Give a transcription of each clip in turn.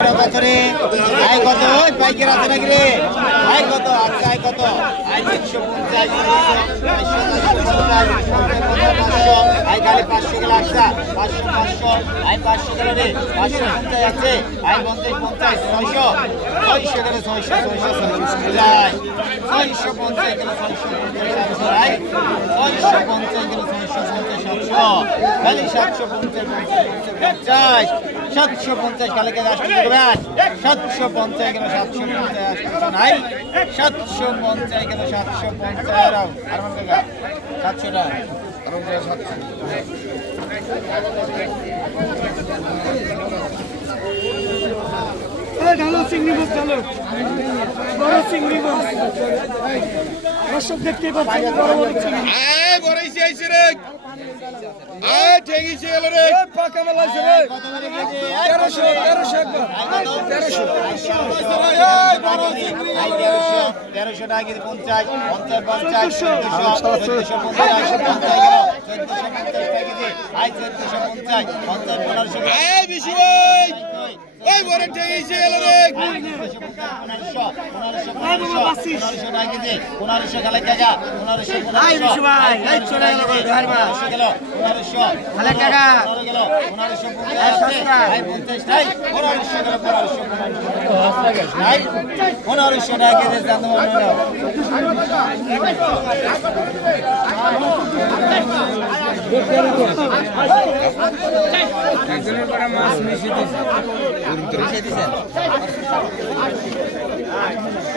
বছরে আয় কত পাইকার আছে নাকি রে কত আজকে আয় কত আয় তিনশো পঞ্চাশ আয় খালি পাঁচশো গেলে আসা পাঁচশো পাঁচশো আয় পাঁচশো পাঁচশো পঞ্চাশ আছে আয় পঞ্চাশ ছয়শো ছয়শো ছয়শো ছয়শো ছয়শো ছয়শো পঞ্চাশ গেলে ছয়শো পঞ্চাশ গেলে ছয়শো পঞ্চাশ সাতশো খালি সাতশো পঞ্চাশ পঞ্চাশ সাতশো পঞ্চাশ কালে কে সাতশো পঞ্চাশ গেল সাতশো পঞ্চাশ নাই সাতশো পঞ্চাশ গেল সাতশো পঞ্চাশ আর সাতশো টাকা ঢালো চিংড়ি মাছ চিংড়ি মাছ। দর্শক দেখতে পাচ্ছেন বড় বড় চিংড়ি আয় বড়াইছে আইছে রে আয় ঠেঙিছে গেল রে। পাকা টাকা আয় ভাই ওই বড় ঠেঙিছে রে। পনেরোশো পনেরোশো পনেরোশো টাকা কেজি পনেরোশো খালে কাকা পনেরোশো পনেরোশো পনেরোশো গেল পনেরোশো খালে কাকা। গেল পনেরোশো পঞ্চাশ পঞ্চাশ পনেরোশো গেল পনেরোশো পনেরোশো পনেরোশো টাকা কেজি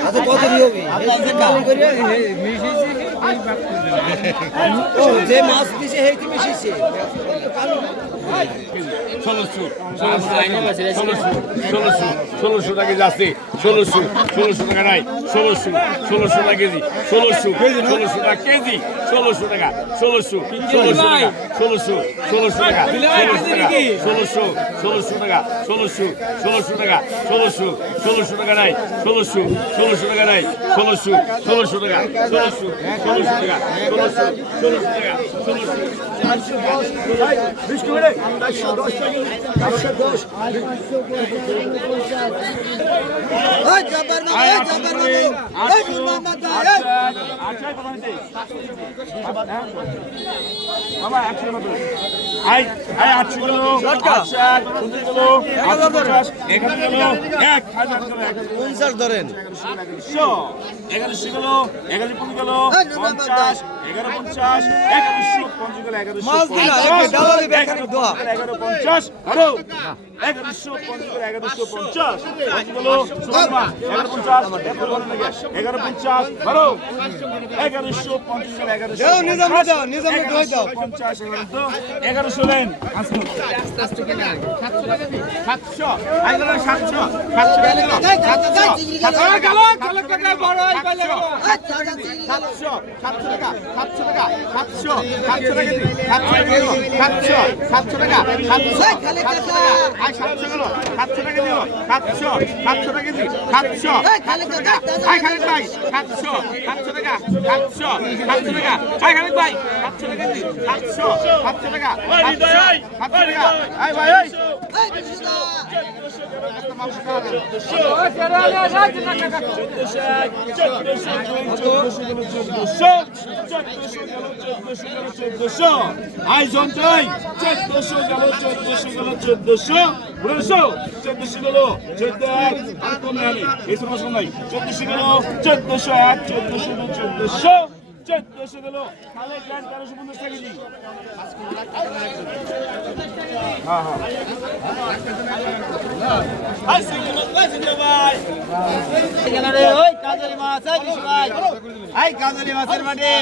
আচ্ছা কত দিয়ে হবে? ও যে মাছ দিছে হেইতে মিশিছে ষোলোশো ষোলোশো ষোলোশো ষোলোশো টাকা যাচ্ছে ষোলোশো ষোলোশো টাকা নাই ষোলোশো ষোলোশো টাকা কেজি ষোলোশো ষোলোশো টাকা কেজি ষোলোশো টাকা ষোলোশো ষোলোশো টাকা ষোলোশো ষোলোশো টাকা ষোলোশো ষোলোশো টাকা ষোলোশো ষোলোশো টাকা ষোলোশো ষোলোশো টাকা নাই ষোলোশো ষোলোশো টাকা নাই ষোলোশো ষোলোশো টাকা ষোলোশো ধরেন এগারোশো কিলো এগারো পনেরো কিলো পঞ্চাশ এগারো পঞ্চাশ এগারোশো পঞ্চাশ এগারোশো দোয়া। এগারো পঞ্চাশ আরও এগারোশো পঞ্চাশ এগারোশো পঞ্চাশ পঞ্চাশ এগারো পঞ্চাশ এগারো পঞ্চাশ, আরও এগারোশো পঞ্চাশ এগারোশো পঞ্চাশ। এগারোশো পঞ্চাশ লেন সাতশো সাতশো সাতশো সাতশো টাকা সাতশো টাকা সাতশো সাতশো টাকা সাতশো সাতশো সাতশো টাকা সাতশো সাতশো টাকা আয় সাতশো গেল সাতশো টাকা দিল সাতশো সাতশো টাকা দিন সাতশো সাতশো টাকা আয় খালেদ ভাই সাতশো সাতশো টাকা সাতশো সাতশো টাকা আয় খালেদ ভাই সাতশো টাকা দিন সাতশো সাতশো টাকা সাতশো সাতশো টাকা আয় ভাই এই আইজন চাই চোদ্দশো গেল চোদ্দশো গেল চোদ্দশো পনেরোশো চোদ্দশো গেল চোদ্দ এক আর কমে আনি এই সমস্যা নাই চোদ্দশো গেল চোদ্দশো এক চোদ্দশো গেল গেল। তাহলে তেরোশো পঞ্চাশ টাকা দিই হ্যাঁ হ্যাঁ। রে মাছের মাঠে।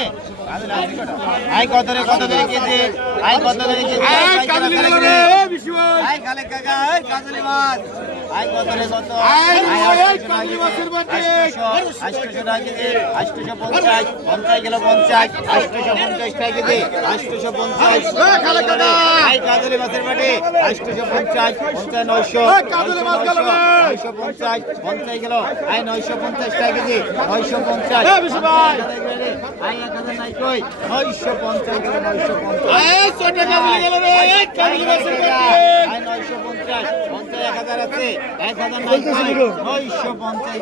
কত রে কত কেজি? আই কত কেজি? কালে কাকা ওই কাজলি মাছ। আই কত। রে কত আই আই কাজলি মাছের মাঠে। আষ্টশো টাকা কেজি আষ্টশো পঞ্চাশ পঞ্চাশ গেল পঞ্চাশ। আষ্টশো পঞ্চাশ টাকা কেজি আষ্টশো পঞ্চাশ। কালে কাকা। আই কাজলি মাছের মাঠে। আষ্টশো পঞ্চাশ পঞ্চাশ নয়শো। কাজলি মাছ গেল রে। নয়শো পঞ্চাশ পঞ্চাশ গেল। আই নয়শো পঞ্চাশ টাকা কেজি নয়শো পঞ্চাশ। এ বিশু ভাই। আই এক হাজার নাই কই। নয়শো পঞ্চাশ গেল নয়শো পঞ্চাশ। এই ছোট কাজলি গেল রে। কাজলি মাছের আই নয়শো পঞ্চাশ। পঞ্চাশ এক হাজার আছে। এক হাজার। নয়শো পঞ্চাশ।